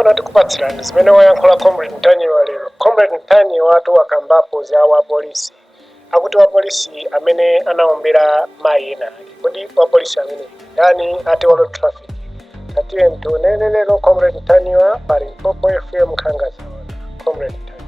Tifuna tikupatsirani zimene wayankhula Comrade Mtanyiwa lero. Comrade Mtanyiwa watu wakambapo za wa polisi. Akuti wa polisi amene anaombera mayi ena. Kodi wa polisi amene yani ati walo traffic. Atiwe mtunene lero Comrade Mtanyiwa pari Limpopo FM Khangaza. Comrade Mtanyiwa.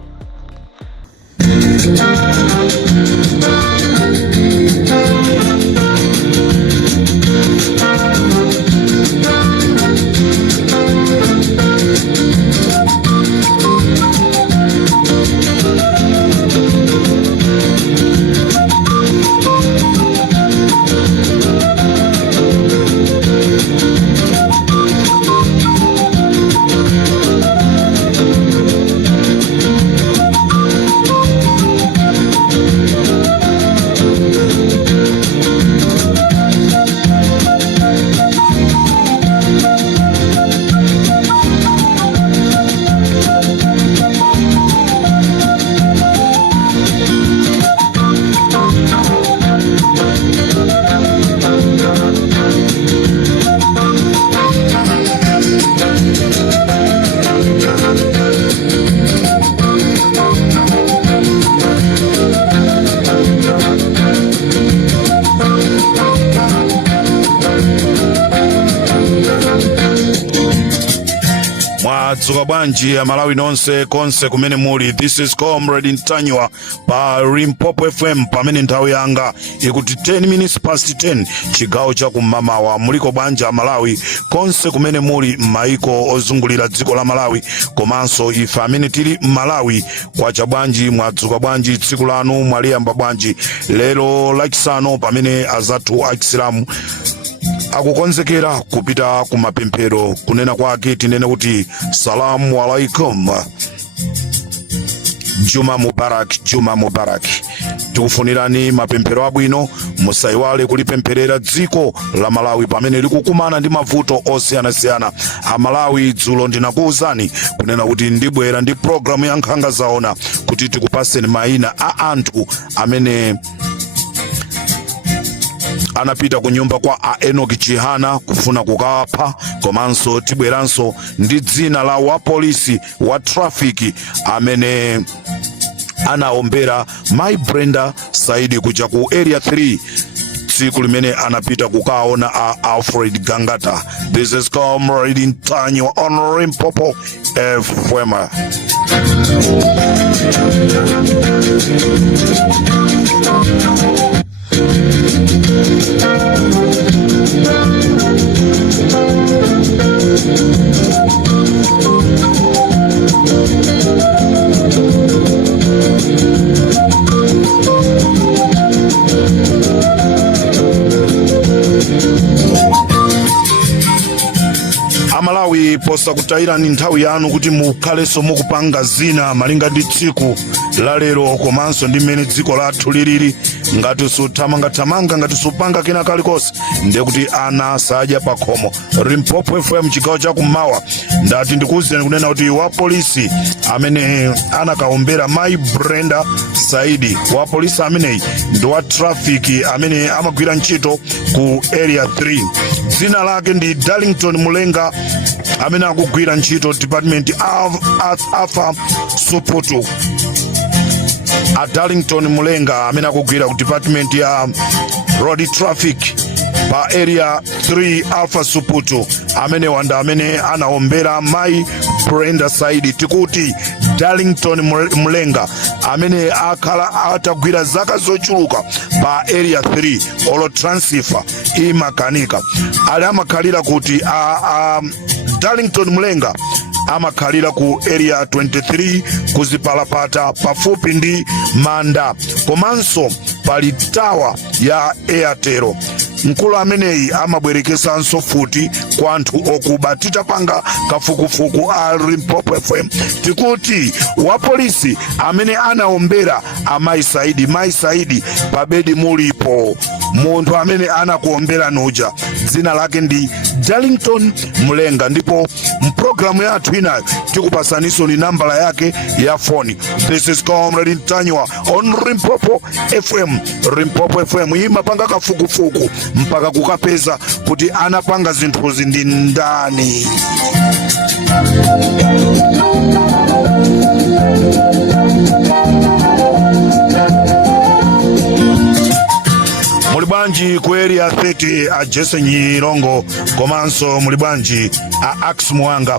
Mwadzuka bwanji ya Malawi nonse konse kumene muli. This is Comrade Mtanyiwa pa Limpopo FM pamene nthawi yanga ikuti 10 minutes past 10 chigawo cha kumamawa. Muliko bwanji ya Malawi konse kumene muli maiko ozungulira dziko la Malawi komanso ife amene tili Malawi kwa cha bwanji. Mwadzuka bwanji, tsiku lanu mwaliyamba bwanji. Lero lachisanu pamene azathu akisilamu akukonzekera kupita kumapemphero. Kunena kwake tinene kuti salamu alaikum, Juma Mubarak, Juma Mubarak. Tikufunirani mapemphero abwino, musaiwale kulipempherera dziko la Malawi pamene likukumana ndi mavuto osiyanasiyana. Malawi dzulo ndinakuwuzani kunena kuti ndibwera ndi programu ya nkhanga zaona kuti tikupaseni mayina a anthu amene anapita kunyumba kwa Enoch Chihana kufuna kukapha, komanso tibweranso ndi dzina la wa polisi wa traffic amene anaombera my Brenda Saidi kuja ku area 3 tsiku limene anapita kukaona Alfred Gangata. This is Comrade Mtanyiwa on Limpopo FM. Amalawi posa kutaira ni nthawi yanu kuti mukhaleso mukupanga zina malinga ndi tsiku la lero komanso ndi mmene dziko lathu lilili. Ngati suthamanga ngati supanga kena kalikonse ndiye kuti ana sadya pakhomo. Limpopo FM chigawo cha kummawa ndati ndikuwuzeni kunena kuti wa polisi amene anakaombera my Brenda Saidi, wa polisi ameneyi ndi wa traffic amene amagwira ntchito ku area 3. Dzina lake ndi Darlington Mulenga amene akugwira ntchito department Alpha Suputu. A Darlington Mulenga amene akugwira ku department ya road traffic pa area 3 Alpha Suputu, amene wanda amene anaombera my Brenda Saidi. Tikuti Darlington Mulenga amene akhala atagwira zaka zochuluka pa area 3 olo transfer imakanika ali amakhalira kuti Darlington Mulenga amakhalira ku area 23 kuzipalapata pafupi ndi manda komanso pali tawa ya Airtel. Mkulu ameneyi amabwerekesanso futi kwa anthu okuba. Titapanga kafukufuku a Limpopo FM tikuti wa polisi amene anaombera amayi Saidi, mayi Saidi pabedi mulipo munthu amene anakuombera nuja dzina lake ndi Darlington Mulenga. Ndipo mprogramu yathu inayo tikupasaniso ni nambala yake ya phone. This is Comrade Mtanyiwa on Limpopo FM. Limpopo FM imapanga kafukufuku mpaka kukapeza kuti anapanga zinthu zindi ndani. Mulibwanji ku area 30 a Jesse Nyirongo komanso mulibwanji a Ax Muwanga.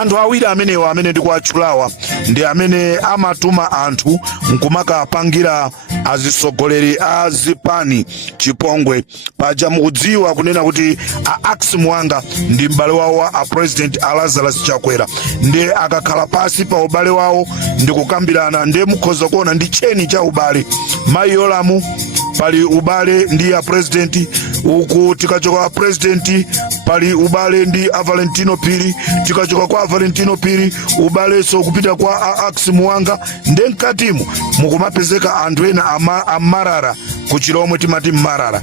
Anthu awiri amenewa amene ndikuatchulawa ndi amene amatuma anthu nkumakapangira azisogoleri a zipani chipongwe paja mukudziwa kunena kuti a Ax Muwanga ndi m'bale wawo a President Lazarus Chakwera ndi akakhala pasi pa ubale wawo ndi kukambirana ndi mukhoza kuona ndi cheni cha ubale mayi Yolamu pali ubale ndi ya president uku tikachoka kwa president pali ubale ndi a Valentino Pili tikachoka kwa Valentino Pili ubale so kupita kwa Ax Muwanga ndi mkatimu mukumapezeka anthu ena amarara kuchilomwe timati marara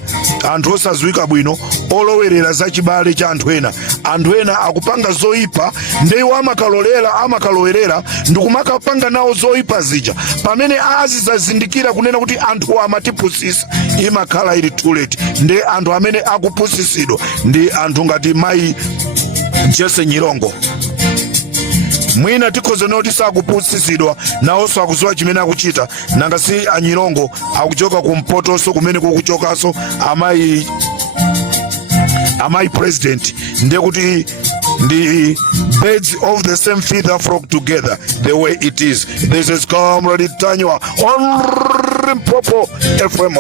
anthu osadziwika bwino olowerera za chibale cha anthu ena akupanga zoyipa ndi iwo amakalowerera ndikumakapanga nawo zoyipa zija pamene azizazindikira kunena kuti anthu amatipusisa imakhala ili too late ndi anthu amene akupusisidwa ndi anthu ngati mayi Jesse Nyirongo. Mwina tikhoza noti sakupusisidwa nawonso akudziwa chimene akuchita nanga si Anyirongo akuchoka kumpotoso kumene kukuchokaso amayi president ndiye kuti the birds of the same feather flock together the way it is. This is Comrade Tanywa on Popo FM.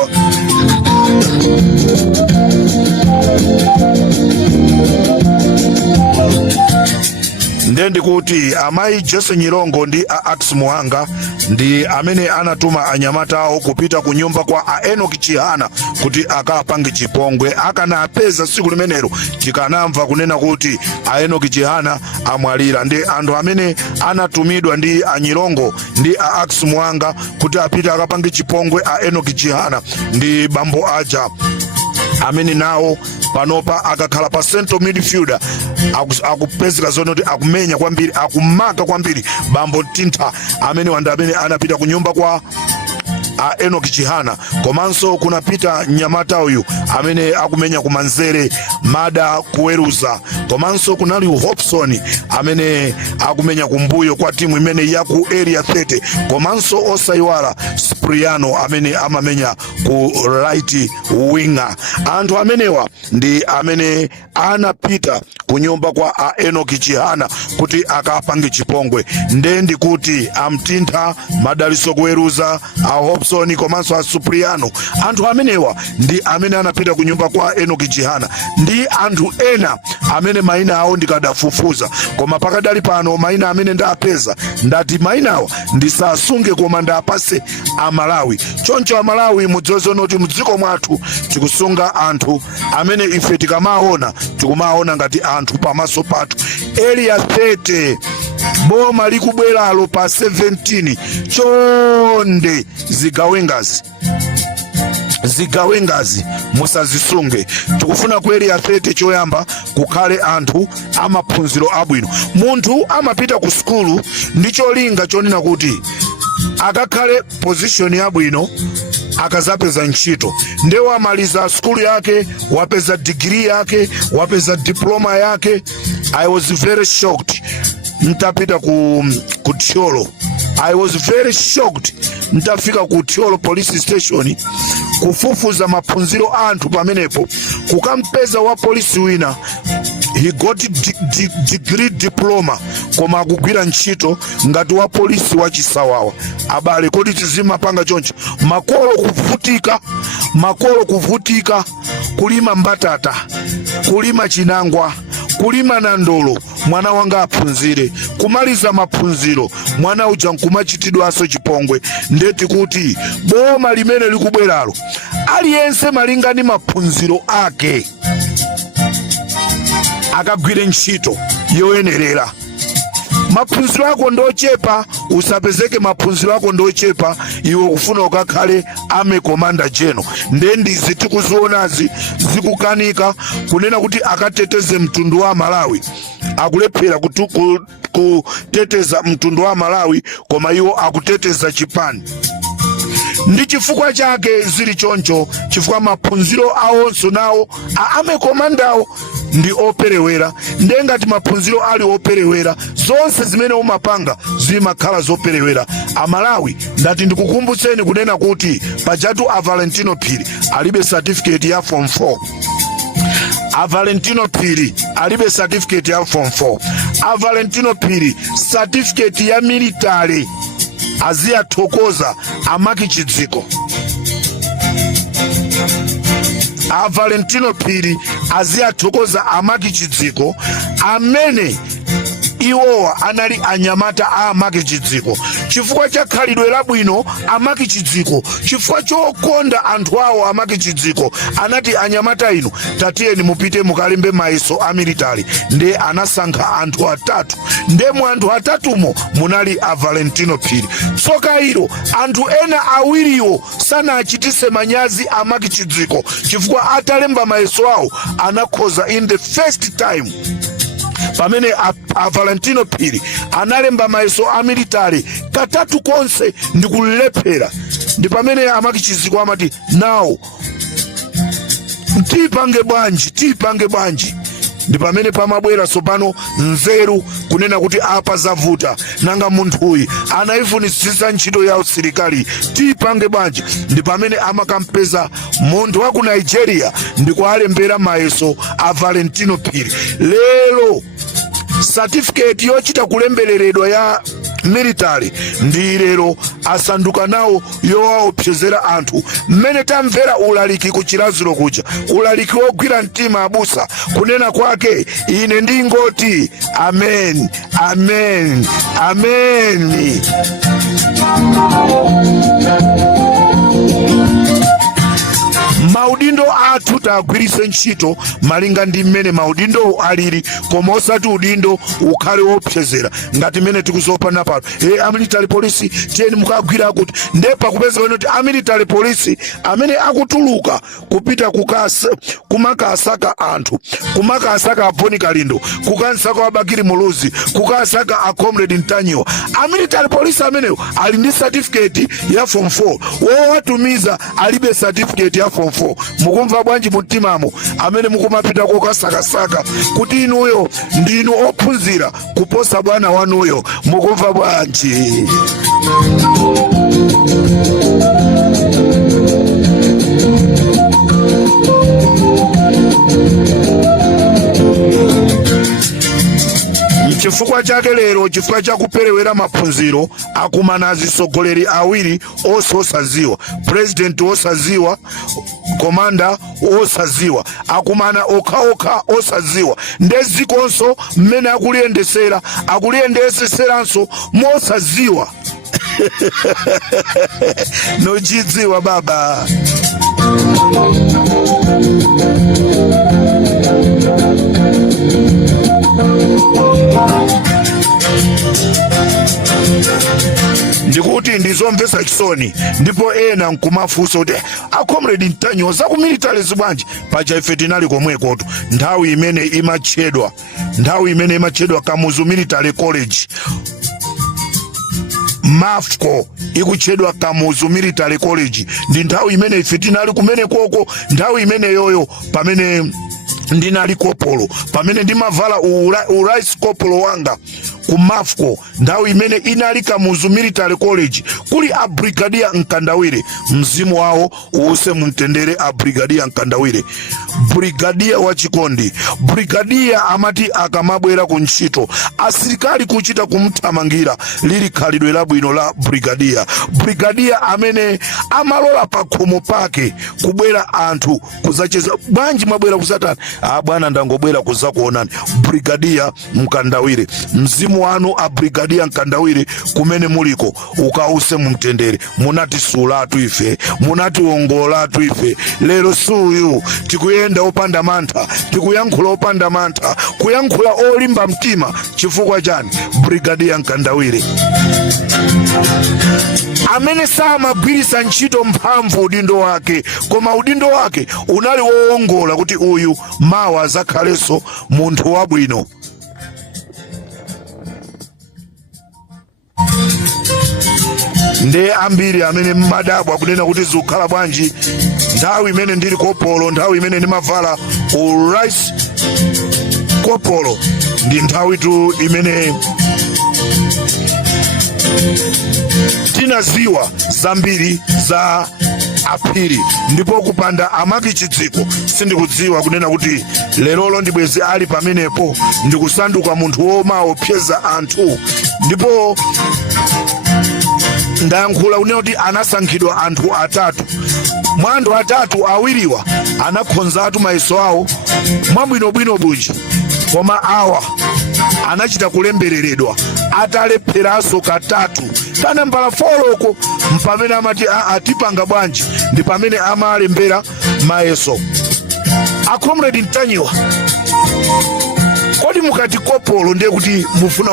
Ndendi kuti amayi Jesse Nyirongo ndi a Ax Muwanga ndi amene anatuma anyamata awo kupita ku nyumba kwa a Enoch Chihana kuti akapange chipongwe akanapeza siku limenelo tikanamva kunena kuti a Enoch Chihana amwalira ndi anthu amene anatumidwa ndi a Nyirongo ndi a Ax Muwanga kuti apita akapange chipongwe a Enoch Chihana ndi bambo aja amene nawo panopa akakhala pa central midfielder akupezeka zonoti akumenya kwambiri akumaka kwambiri bambo Tintha amene wanda amene anapita ku nyumba kwa a Enoch Chihana komanso kunapita nyamata uyu amene akumenya kumanzere Mada Kuweruza komanso kunali Hobson amene akumenya kumbuyo kwa timu imene ya ku area 30 komanso osayiwala Spriano amene amamenya ku right winger. Anthu amenewa ndi amene anapita ku nyumba kwa a Enoch Chihana kuti akapange chipongwe ndendi kuti amtintha Madaliso Kuweruza a Hobson komanso a Spriano. Anthu amenewa ndi amene anapita ku nyumba kwa Enoch Chihana ndi anthu ena amene maina awo ndikadafufuza koma pakadali pano maina amene ndapeza ndati mainawa ndisasunge koma ndapase Amalawi. Choncho Amalawi mudziwe noti mudziko mwathu tikusunga anthu amene ife tikumaona ngati anthu pamaso pathu. Area 30 boma likubweralo pa 17 chonde zigawengazi musazisunge. Tikufuna ku area 30 choyamba kukhale anthu amaphunziro abwino. Munthu amapita ku skulu ndi cholinga chonena kuti akakhale position yabwino akazapeza ntchito ndewa amaliza skulu yake wapeza degree yake wapeza diploma yake. I was very shocked ntapita ku Tiolo. I was very shocked ntafika ku Tiolo police station kufufuza maphunziro anthu pamenepo kukampeza wa polisi wina he got degree diploma koma akugwira ntchito ngati wa polisi wa Chisawawa. Abale kodi tizimapanga choncho? Makolo kuvutika kulima mbatata kulima chinangwa kulima na ndolo mwana wanga aphunzire kumaliza maphunziro mwana uja nkumachitidwaso chipongwe. Ndeti kuti boma limene likubweralo aliyense malingani maphunziro ake akagwire ntchito yoyenerera. Maphunziro ako ndochepa usapezeke maphunziro ako ndochepa iwe kufuna ukakhale ame komanda jeno. Ndendi zitikuzionazi zikukanika kunena kuti akateteze mtundu wa Malawi akulephera kuteteza mtundu wa Malawi koma iwo akuteteza chipani. Ndi chifukwa chake zili choncho chifukwa maphunziro awonso nawo ame komandawo ndi operewera. Ndengati maphunziro ali operewera, zonse zimene umapanga zimakhala zoperewera. Amalawi ndati ndikukumbutseni kunena kuti pajatu a Valentino Phiri alibe certificate ya form 4. A Valentino Phiri alibe certificate ya form 4. A Valentino Phiri certificate ya military aziyathokoza Amaki Chidziko. A Valentino Phiri aziyathokoza Amaki Chidziko amene iwowa anali anyamata a Amaki Chidziko. Chifukwa cha khalidwe labwino Amaki Chidziko, chifukwa chokonda anthu awo Amaki Chidziko, anati anyamata inu tatiyeni mupite mukalembe mayeso a military. Nde anasankha anthu atatu, nde mu anthu atatumo munali a Valentino Phiri. Tsoka ilo anthu ena awiriwo sanachitise manyazi Amaki Chidziko, chifukwa atalemba mayeso awo anakhoza in the first time. Pamene a Valentino Phiri analemba mayeso a military katatu konse ndikulephera, ndi pamene Amaki Chidziko amati now tipange bwanji. Ndi pamene pamabwera sopano nzeru kunena kuti apa zavuta, nanga munthuyi anayifunisisa ntchito ya usilikali, tipange bwanji. Ndi pamene amakampeza munthu wa ku Nigeria ndikualembera mayeso a Valentino Phiri. Lero certificate yochita kulembereredwa ya military ndi lero asanduka nawo yowaopsezera anthu. Mmene tamvera ulaliki kuchilaziro kuja, ulaliki wogwira mtima abusa, kunena kwake ine ndingoti amen, amen, amen. Maudindo athu tagwirise ntchito malinga ndi mmene maudindo alili, koma osati udindo ukhale wopsezera ngati mmene tikuzopana pano. A military police tiyeni mukagwira kuti ndepa kupeza kuti a military police amene akutuluka kupita kumakasaka anthu, kumakasaka Aboni Kalindo, kukansaka Abakiri Muluzi, kukasaka a Comrade Ntanyiwa. A military police ameneyo ali ndi certificate ya form 4, wowatumiza alibe certificate ya form 4. Mukumva bwanji mutimamo amene mukumapita kokasakasaka kuti inuyo ndinu ophunzira kuposa bwana wanuyo? Mukumva bwanji? Chifukwa chake lero, chifukwa cha kuperewera maphunziro, akumana azisogoleri awiri osaziwa, president osaziwa, komanda osaziwa, akumana okhaokha osaziwa, ndezikonso mmene akuliyendeseranso mosaziwa. Nochidziwa baba. Ndikuti ndizomvesa chisoni, ndipo ena nkumafunsa kuti a Comrade Ntanyiwa za ku military zibwanji pacha ife tinali komwekotu nthawi imene imachedwa Kamuzu Military College. Mafco ikuchedwa Kamuzu Military College, ndi nthawi imene ife tinali kumene koko, nthawi imene yoyo pamene ndinali kopolo, pamene ndimavala urice kopolo wanga ku Mafco, nthawi imene inali Kamuzu Military College, kuli a Brigadier Nkandawire, mzimu wawo uuse mumtendere a Brigadier Nkandawire, brigadier wa chikondi. Brigadier amati akamabwera ku ntchito asilikali kuchita kumthamangira, lili khalidwe labwino la brigadier. Brigadier amene amalola pakhomo pake kubwera anthu kuzacheza. Bwanji mwabwera kusatani? Bwana ndangobwera kuzakuonani. Brigadier Nkandawire, mzimu wanu a Brigadier Nkandawire kumene muliko ukause mumtendere. Munati sulatu ife, munati wongolatu ife, lero suyu tikuyenda opanda mantha, tikuyankhula opanda mantha, kuyankhula olimba mtima. Chifukwa chani? Brigadier Nkandawire amene samagwirisa ntchito mphamvu udindo wake, koma udindo wake unali woongola kuti uyu mawa azakhalenso munthu wabwino. Nde ambiri amene mmadabwa kunena kuti zikukhala bwanji nthawi imene ndili kopolo, nthawi imene ndimavala rice kopolo, ndi nthawi tu imene tinaziwa zambiri za aphiri, ndipo kupanda Amaki Chidziko sindikudziwa kunena kuti lerolo ndibwezi ali pamenepo ndikusanduka munthu woopseza anthu. Ndipo ndayankhula kunena kuti anasankhidwa anthu atatu, mwa anthu atatu awiriwa anakhonzatu mayeso awo mwabwinobwino bwinji, koma awa anachita kulembereredwa atalepheranso katatu. Kana mbala foloko mpamene amati atipanga bwanji ndi pamene amalembera mayeso. Comrade Ntanyiwa, kodi mukati kopolo ndiye kuti mufuna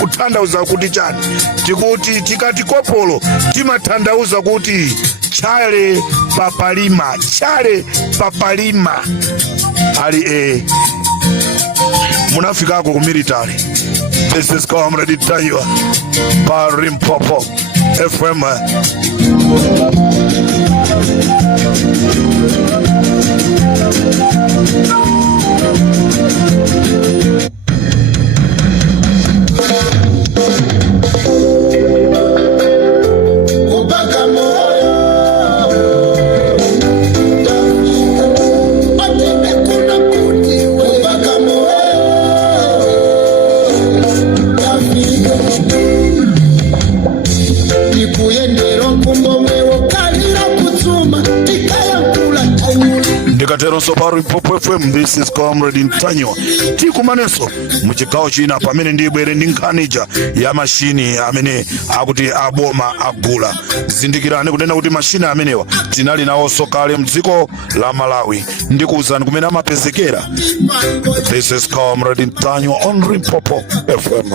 kutanthauza kuti chani? Tikuti tikati kopolo timatanthauza kuti chale papalima, chale papalima. Ali munafikako ku military. This is Comrade Ntanyiwa pa Limpopo FM. Ndikateronso pa Limpopo FM. This is Comrade Ntanyiwa. Tikumanenso muchigawo china pamene ndibwere ndi nkhanija ya mashini amene akuti aboma agula. Zindikirani kunena kuti mashini amenewa tinali nawonso kale mdziko la Malawi, ndikuwuzani kumene amapezekera. This is Comrade Ntanyiwa on Limpopo FM.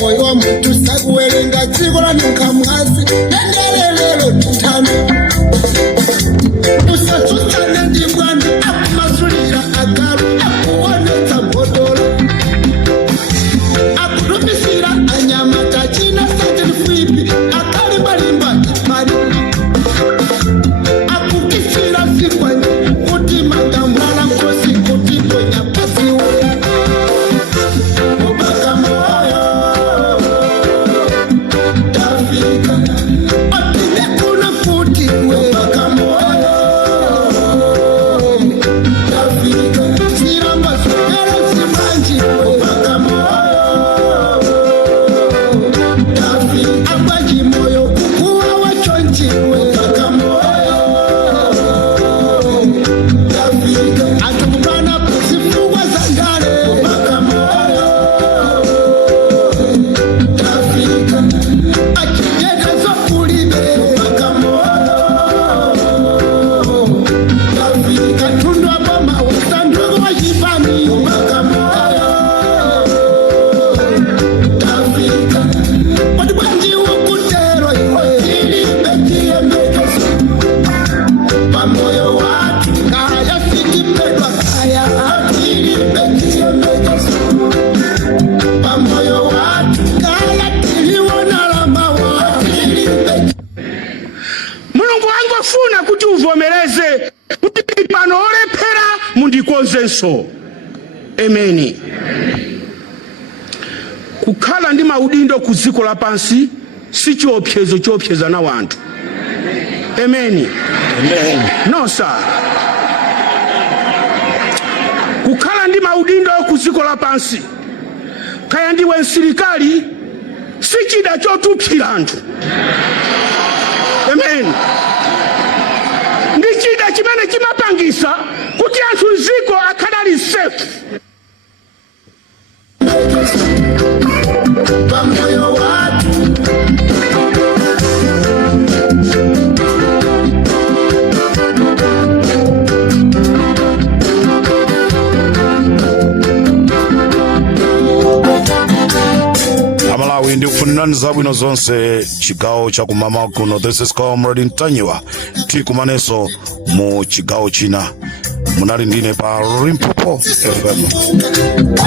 Moyo wa mtu sakuwelenga dziko la nkamwazi nendelelelo tutano usatutane ndi mwana akumasulira agalu akuonetsa bhodolo akurumisira anyama tachina sajeni flipi akalimbalimba mali akukisira sikwani kuti magamula nkosi kuti tonya pasiwe konsenso. Ameni. Kukhala ndi maudindo ku dziko lapansi si chiopsezo chiopseza na wanthu. Ameni. No sir. Kukhala ndi maudindo ku dziko lapansi kaya ndiwe msilikali si chida chotupsira anthu. Amen. Ndi chida chimene chimapangisa kuti anthu m'dziko akadali safe. Pamoyo watu Amalawi ndikufuna tikufunirani zabwino zonse chigawo chakumama kuno. This is Comrade Ntanyiwa, tikumanenso mu chigawo china. Munali ndine pa Limpopo FM.